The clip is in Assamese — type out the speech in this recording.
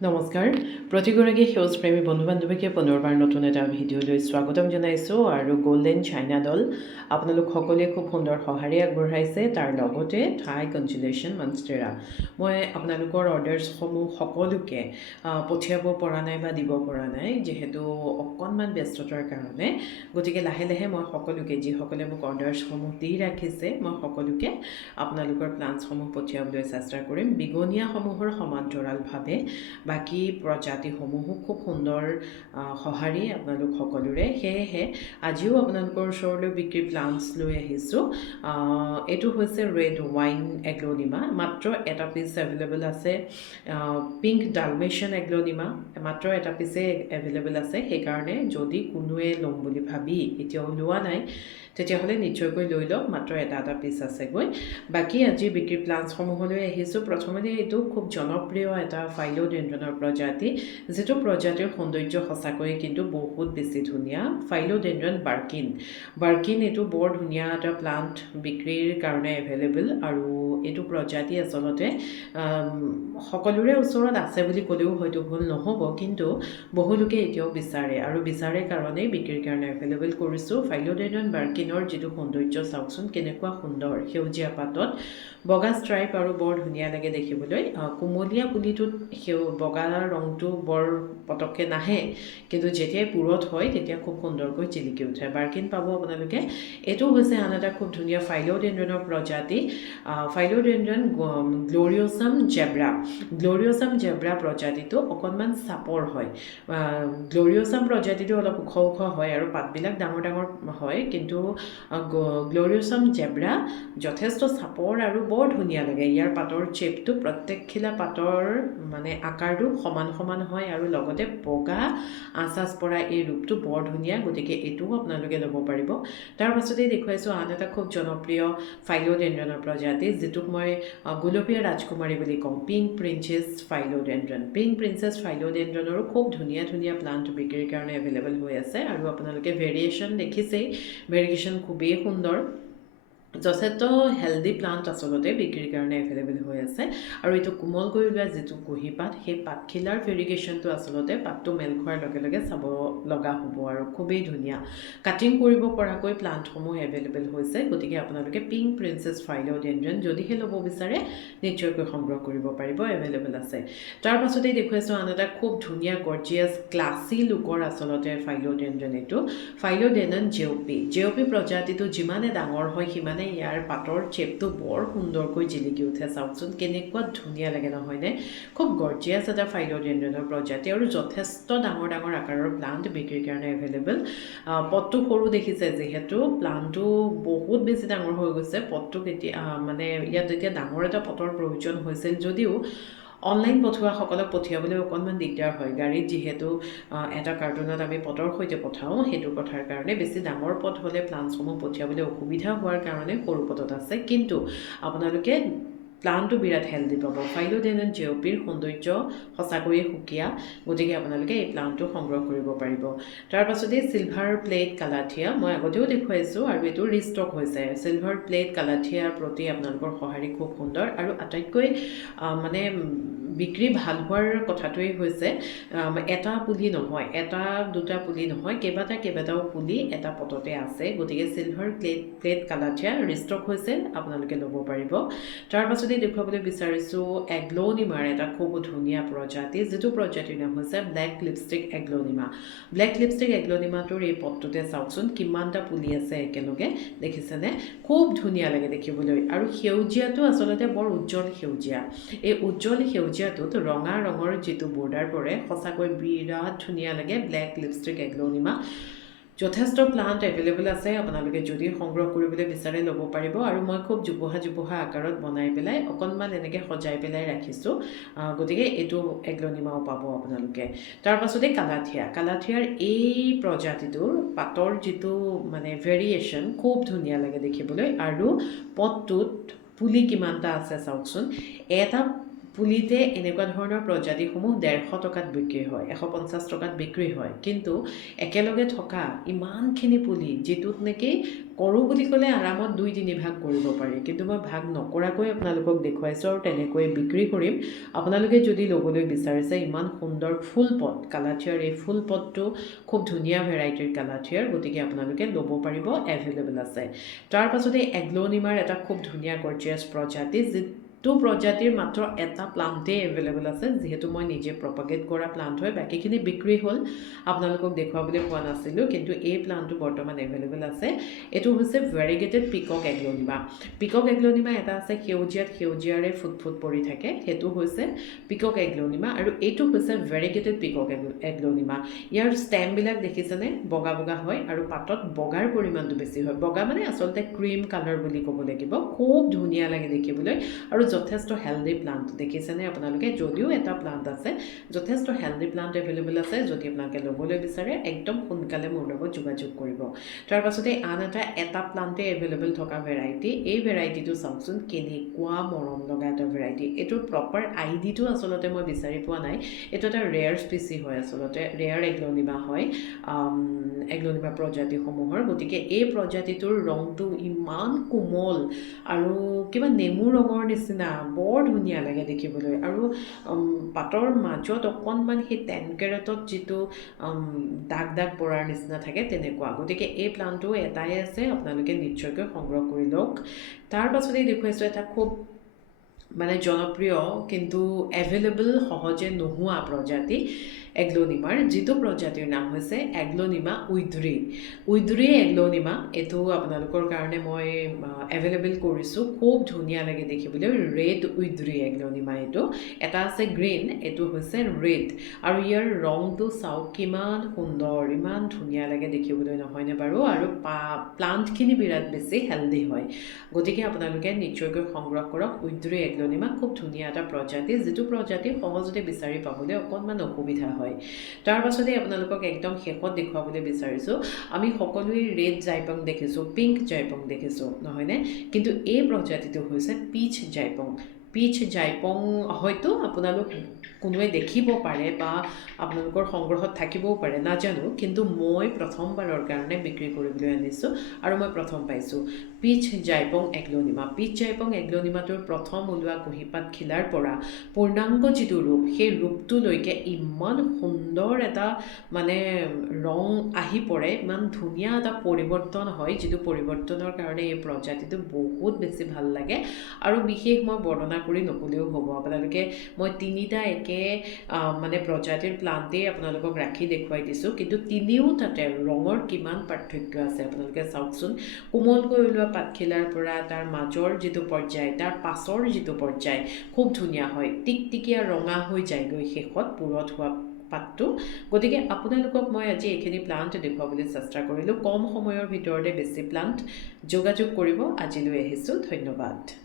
নমস্কাৰ প্ৰতিগৰাকী সেউজপ্ৰেমী বন্ধু বান্ধৱীকে পুনৰবাৰ নতুন এটা ভিডিঅ'লৈ স্বাগতম জনাইছোঁ আৰু গ'ল্ডেন চাইনা ডল আপোনালোক সকলোৱে খুব সুন্দৰ সঁহাৰি আগবঢ়াইছে তাৰ লগতে থাই কনচুলেশ্যন মনষ্টেৰা মই আপোনালোকৰ অৰ্ডাৰ্ছসমূহ সকলোকে পঠিয়াব পৰা নাই বা দিব পৰা নাই যিহেতু অকণমান ব্যস্ততাৰ কাৰণে গতিকে লাহে লাহে মই সকলোকে যিসকলে মোক অৰ্ডাৰ্ছসমূহ দি ৰাখিছে মই সকলোকে আপোনালোকৰ প্লান্টছসমূহ পঠিয়াবলৈ চেষ্টা কৰিম বিগনীয়াসমূহৰ সমান্তৰালভাৱে বাকী প্ৰজাতিসমূহো খুব সুন্দৰ সঁহাৰি আপোনালোক সকলোৰে সেয়েহে আজিও আপোনালোকৰ ওচৰলৈ বিক্ৰী প্লান্টছ লৈ আহিছোঁ এইটো হৈছে ৰেড ৱাইন এগ্ল'নিমা মাত্ৰ এটা পিচ এভেইলেবল আছে পিংক ডালমেচিয়ান এগ্ল'নিমা মাত্ৰ এটা পিচে এভেইলেবল আছে সেইকাৰণে যদি কোনোৱে ল'ম বুলি ভাবি এতিয়াও লোৱা নাই তেতিয়াহ'লে নিশ্চয়কৈ লৈ লওক মাত্ৰ এটা পিচ আছেগৈ বাকী আজি বিক্ৰী প্লান্টছসমূহলৈ আহিছোঁ প্ৰথমতে এইটো খুব জনপ্ৰিয় এটা ফাইলোডেণ্ড্ৰনৰ প্ৰজাতি যিটো প্ৰজাতিৰ সৌন্দৰ্য সঁচাকৈয়ে কিন্তু বহুত বেছি ধুনীয়া ফাইলোডেণ্ড্ৰন বাৰ্কিন এইটো বৰ ধুনীয়া এটা প্লান্ট বিক্ৰীৰ কাৰণে এভেইলেবল আৰু এইটো প্ৰজাতি আচলতে সকলোৰে ওচৰত আছে বুলি ক'লেও হয়তো ভুল নহ'ব কিন্তু বহুলোকে এতিয়াও বিচাৰে আৰু বিচাৰে কাৰণেই বিক্ৰীৰ কাৰণে এভেইলেবল কৰিছোঁ ফাইলোডেণ্ড্ৰন বাৰ্কিনৰ যিটো সৌন্দৰ্য চাওকচোন কেনেকুৱা সুন্দৰ সেউজীয়া পাতত বগা ষ্ট্ৰাইপ আৰু বৰ ধুনীয়া লাগে দেখিবলৈ কুমলীয়া পুলিটোত বগা ৰংটো বৰ পটককৈ নাহে কিন্তু যেতিয়াই পুৰঠ হয় তেতিয়া খুব সুন্দৰকৈ জিলিকি উঠে বাৰ্কিন পাব আপোনালোকে এইটো হৈছে আন এটা খুব ধুনীয়া ফাইলোডেণ্ড্ৰনৰ প্ৰজাতি ফাইলোডেণ্ড্ৰন গ্ল'ৰিয়ছাম জেব্ৰা প্ৰজাতিটো অকণমান চাপৰ হয় গ্ল'ৰিয়ছাম প্ৰজাতিটো অলপ ওখ হয় আৰু পাতবিলাক ডাঙৰ ডাঙৰ হয় কিন্তু গ্ল'ৰিয়ছাম জেব্ৰা যথেষ্ট চাপৰ আৰু বৰ ধুনীয়া লাগে ইয়াৰ পাতৰ শ্বেপটো প্ৰত্যেকখিলা পাতৰ মানে আকাৰটো সমান হয় আৰু লগতে বগা আঁচ পৰা এই ৰূপটো বৰ ধুনীয়া গতিকে এইটোও আপোনালোকে ল'ব পাৰিব তাৰ পাছতেই দেখুৱাইছোঁ আন এটা খুব জনপ্ৰিয় ফাইলোডেণ্ড্ৰনৰ প্ৰজাতি যিটোক মই গোলপীয়া ৰাজকুমাৰী বুলি কওঁ পিংক প্ৰিন্সেছ ফাইলোডেণ্ড্ৰনৰো খুব ধুনীয়া ধুনীয়া প্লান্ট বিক্ৰীৰ কাৰণে এভেইলেবল হৈ আছে আৰু আপোনালোকে ভেৰিয়েশ্যন দেখিছেই ভেৰিয়েশ্যন খুবেই সুন্দৰ যথেষ্ট হেল্ডি প্লান্ট আচলতে বিক্ৰীৰ কাৰণে এভেইলেবল হৈ আছে আৰু এইটো কোমলকৈ ওলোৱা যিটো কুঁহিপাত সেই পাতখিলাৰ ভেৰিগেশ্যনটো আচলতে পাতটো মেল খোৱাৰ লগে লগে চাব লগা হ'ব আৰু খুবেই ধুনীয়া কাটিং কৰিব পৰাকৈ প্লান্টসমূহ এভেইলেবল হৈছে গতিকে আপোনালোকে পিংক প্ৰিন্সেছ ফাইলোডেণ্ড্ৰন যদিহে ল'ব বিচাৰে নিশ্চয়কৈ সংগ্ৰহ কৰিব পাৰিব এভেইলেবল আছে তাৰ পাছতেই দেখুৱাইছোঁ আন এটা খুব ধুনীয়া গৰ্জিয়াছ ক্লাছী লুকৰ আচলতে ফাইলোডেণ্ড্ৰন এইটো ফাইলোডেণ্ড্ৰন জেঅ'পি প্ৰজাতিটো যিমানে ডাঙৰ হয় সিমানে ইয়াৰ পাতৰ শ্বেপটো বৰ সুন্দৰকৈ জিলিকি উঠে চাওকচোন কেনেকুৱা ধুনীয়া লাগে নহয়নে খুব গৰ্জিয়াছ এটা ফাইলোডেণ্ড্ৰনৰ প্ৰজাতি আৰু যথেষ্ট ডাঙৰ আকাৰৰ প্লান্ট বিক্ৰীৰ কাৰণে এভেইলেবল পটটো সৰু দেখিছে যিহেতু প্লান্টটো বহুত বেছি ডাঙৰ হৈ গৈছে পটটো কেতিয়া মানে ইয়াত এতিয়া ডাঙৰ এটা পটৰ প্ৰয়োজন হৈছিল যদিও অনলাইন পঠোৱাসকলক পঠিয়াবলৈ অকণমান দিগদাৰ হয় গাড়ীত যিহেতু এটা কাৰ্টুনত আমি পটৰ সৈতে পঠাওঁ সেইটো কথাৰ কাৰণে বেছি ডাঙৰ পট হ'লে প্লান্টছসমূহ পঠিয়াবলৈ অসুবিধা হোৱাৰ কাৰণে সৰু পটত আছে কিন্তু আপোনালোকে প্লান্টটো বিৰাট হেল্ডি পাব ফাইলোডেণ্ড্ৰন জেঅ'পিৰ সৌন্দৰ্য সঁচাকৈয়ে সুকীয়া গতিকে আপোনালোকে এই প্লান্টটো সংগ্ৰহ কৰিব পাৰিব তাৰ পাছতেই চিলভাৰ প্লেট কালাথিয়া মই আগতেও দেখুৱাইছোঁ আৰু এইটো ৰিষ্টক হৈছে চিলভাৰ প্লেট কালাথিয়াৰ প্ৰতি আপোনালোকৰ সঁহাৰি খুব সুন্দৰ আৰু আটাইতকৈ মানে বিক্ৰী ভাল হোৱাৰ কথাটোৱেই হৈছে এটা পুলি নহয় এটা দুটা পুলি নহয় কেইবাটাও পুলি এটা পটতে আছে গতিকে চিলভাৰ প্লেট কালাথিয়া ৰিষ্টক হৈছে আপোনালোকে ল'ব পাৰিব তাৰ পাছতেই দেখুৱাবলৈ বিচাৰিছোঁ এগ্ল'নিমাৰ এটা খুব ধুনীয়া প্ৰজাতি যিটো প্ৰজাতিৰ নাম হৈছে ব্লেক লিপষ্টিক এগ্ল'নিমাটোৰ এই পটটোতে চাওকচোন কিমানটা পুলি আছে একেলগে দেখিছেনে খুব ধুনীয়া লাগে দেখিবলৈ আৰু সেউজীয়াটো আচলতে বৰ উজ্জ্বল সেউজীয়া এই উজ্জ্বল সেউজীয়াটোত ৰঙা ৰঙৰ যিটো বৰ্ডাৰ পৰে সঁচাকৈ বিৰাট ধুনীয়া লাগে ব্লেক লিপষ্টিক এগ্ল'নিমা যথেষ্ট প্লান্ট এভেইলেবল আছে আপোনালোকে যদি সংগ্ৰহ কৰিবলৈ বিচাৰে ল'ব পাৰিব আৰু মই খুব জোপোহা আকাৰত বনাই পেলাই অকণমান এনেকৈ সজাই পেলাই ৰাখিছোঁ গতিকে এইটো এগ্ল'নিমাও পাব আপোনালোকে তাৰ পাছতে কালাথিয়াৰ এই প্ৰজাতিটোৰ পাতৰ যিটো মানে ভেৰিয়েশ্যন খুব ধুনীয়া লাগে দেখিবলৈ আৰু পটটোত পুলি কিমানটা আছে চাওকচোন এটা পুলিতে এনেকুৱা ধৰণৰ প্ৰজাতিসমূহ 150 টকাত বিক্ৰী হয়, 150 টকাত বিক্ৰী হয়। কিন্তু একেলগে থকা ইমানখিনি পুলি যিটোত নেকি কৰোঁ বুলি ক'লে আৰামত 2-3 ভাগ কৰিব পাৰি, কিন্তু মই ভাগ নকৰাকৈ আপোনালোকক দেখুৱাইছোঁ আৰু তেনেকৈ বিক্ৰী কৰিম। আপোনালোকে যদি ল'বলৈ বিচাৰিছে, ইমান সুন্দৰ ফুল পট, কালাথিয়াৰ এই ফুল পটটো খুব ধুনীয়া ভেৰাইটিৰ কালাথিয়াৰ, গতিকে আপোনালোকে ল'ব পাৰিব, এভেইলেবল আছে। তাৰ পাছতে এগ্ল'নিমাৰ এটা খুব ধুনীয়া গৰ্জিয়াছ প্ৰজাতি, যিটো প্ৰজাতিৰ মাত্ৰ এটা প্লাণ্টেই এভেইলেবল আছে, যিহেতু মই নিজে প্ৰপাগেট কৰা প্লাণ্ট হয়, বাকীখিনি বিক্ৰী হ'ল, আপোনালোকক দেখুৱাবলৈ পোৱা নাছিলোঁ, কিন্তু এই প্লাণ্টটো বৰ্তমান এভেইলেবল আছে। এইটো হৈছে ভেৰিগেটেড পিকক এগ্ল'নিমা। পিকক এগ্ল'নিমা এটা আছে সেউজীয়াৰে ফুট পৰি থাকে, সেইটো হৈছে পিকক এগ্ল'নিমা, আৰু এইটো হৈছে ভেৰিগেটেড পিকক এগ্ল'নিমা। ইয়াৰ ষ্টেমবিলাক দেখিছেনে, বগা বগা হয় আৰু পাতত বগাৰ পৰিমাণটো বেছি হয়। বগা মানে আচলতে ক্ৰীম কালাৰ বুলি ক'ব লাগিব, খুব ধুনীয়া লাগে দেখিবলৈ আৰু যথেষ্ট হেল্ডি প্লাণ্ট। দেখিছেনে আপোনালোকে, যদিও এটা প্লাণ্ট আছে, যথেষ্ট হেল্ডি প্লাণ্ট এভেইলেবল আছে। যদি আপোনালোকে ল'বলৈ বিচাৰে একদম সোনকালে মোৰ লগত যোগাযোগ কৰিব। তাৰ পাছতে আন এটা প্লাণ্টে এভেইলেবল থকা ভেৰাইটি, এই ভেৰাইটিটো চাওকচোন, কেনেকুৱা মৰম লগা এটা ভেৰাইটি। এইটোৰ প্ৰপাৰ আইডিটো আচলতে মই বিচাৰি পোৱা নাই। এইটো এটা ৰেয়াৰ স্পিচি হয়, আচলতে ৰেয়াৰ এগ্ল'নিমা হয় এগ্ল'নিমা প্ৰজাতিসমূহৰ। গতিকে এই প্ৰজাতিটোৰ ৰংটো ইমান কোমল আৰু কিবা নেমু ৰঙৰ নিচিনা, বৰ ধুনীয়া লাগে দেখিবলৈ। আৰু পাতৰ মাজত অকণমান সেই 10 কেৰেটত যিটো দাগ পৰাৰ নিচিনা থাকে, তেনেকুৱা। গতিকে এই প্লাণ্টটো এটাই আছে, আপোনালোকে নিশ্চয়কৈ সংগ্ৰহ কৰি লওক। তাৰ পাছতেই দেখুৱাইছোঁ এটা খুব মানে জনপ্ৰিয় কিন্তু এভেইলেবল সহজে নোহোৱা প্ৰজাতি এগ্ল'নিমাৰ, যিটো প্ৰজাতিৰ নাম হৈছে এগ্ল'নিমা উইড্ৰি এগ্ল'নিমা। এইটো আপোনালোকৰ কাৰণে মই এভেইলেবল কৰিছোঁ, খুব ধুনীয়া লাগে দেখিবলৈ। ৰেড উইড্ৰি এগ্ল'নিমা এইটো। এটা আছে গ্ৰীণ, এইটো হৈছে ৰেড, আৰু ইয়াৰ ৰংটো চাওক কিমান সুন্দৰ, ইমান ধুনীয়া লাগে দেখিবলৈ, নহয়নে বাৰু? আৰু প্লাণ্টখিনি বিৰাট বেছি হেল্ডি হয়। গতিকে আপোনালোকে নিশ্চয়কৈ সংগ্ৰহ কৰক উইড্ৰি এগ্ল'নিমা, খুব ধুনীয়া এটা প্ৰজাতি, যিটো প্ৰজাতি সহজতে বিচাৰি পাবলৈ অকণমান অসুবিধা হয়। তাৰ পাছতে আপোনালোকক একদম শেষত দেখুৱাবলৈ বিচাৰিছোঁ, আমি সকলোৱে ৰেড জাইপং দেখিছোঁ, পিংক জাইপং দেখিছোঁ, নহয়নে? কিন্তু এই প্ৰজাতিটো হৈছে পিচ জাইপং। হয়তো আপোনালোক কোনোৱে দেখিব পাৰে বা আপোনালোকৰ সংগ্ৰহত থাকিবও পাৰে, নাজানো, কিন্তু মই প্ৰথমবাৰৰ কাৰণে বিক্ৰী কৰিবলৈ আনিছোঁ আৰু মই প্ৰথম পাইছোঁ পিচ জাইপং এগ্ল'নিমা। পিচ জাইপং এগ্ল'নিমাটোৰ প্ৰথম ওলোৱা কুঁহিপাত খিলাৰ পৰা পূৰ্ণাংগ যিটো ৰূপ, সেই ৰূপটোলৈকে ইমান সুন্দৰ এটা মানে ৰং আহি পৰে, ইমান ধুনীয়া এটা পৰিৱৰ্তন হয়, যিটো পৰিৱৰ্তনৰ কাৰণে এই প্ৰজাতিটো বহুত বেছি ভাল লাগে। আৰু বিশেষ মই বৰ্ণনা কৰি নক'লেও হ'ব, আপোনালোকে, মই 3টা একে মানে প্ৰজাতিৰ প্লাণ্টেই আপোনালোকক ৰাখি দেখুৱাই দিছোঁ, কিন্তু তিনিওটাতে ৰঙৰ কিমান পাৰ্থক্য আছে আপোনালোকে চাওকচোন। কোমলকৈ ওলোৱা পাতখিলাৰ পৰা তাৰ মাজৰ যিটো পৰ্যায়, তাৰ পাছৰ যিটো পৰ্যায় খুব ধুনীয়া হয়, টিকটিকীয়া ৰঙা হৈ যায়গৈ শেষত পুৰত হোৱা পাতটো। গতিকে আপোনালোকক মই আজি এইখিনি প্লাণ্ট দেখুৱাবলৈ চেষ্টা কৰিলোঁ, কম সময়ৰ ভিতৰতে বেছি প্লাণ্ট। যোগাযোগ কৰিব। আজিলৈ আহিছোঁ, ধন্যবাদ।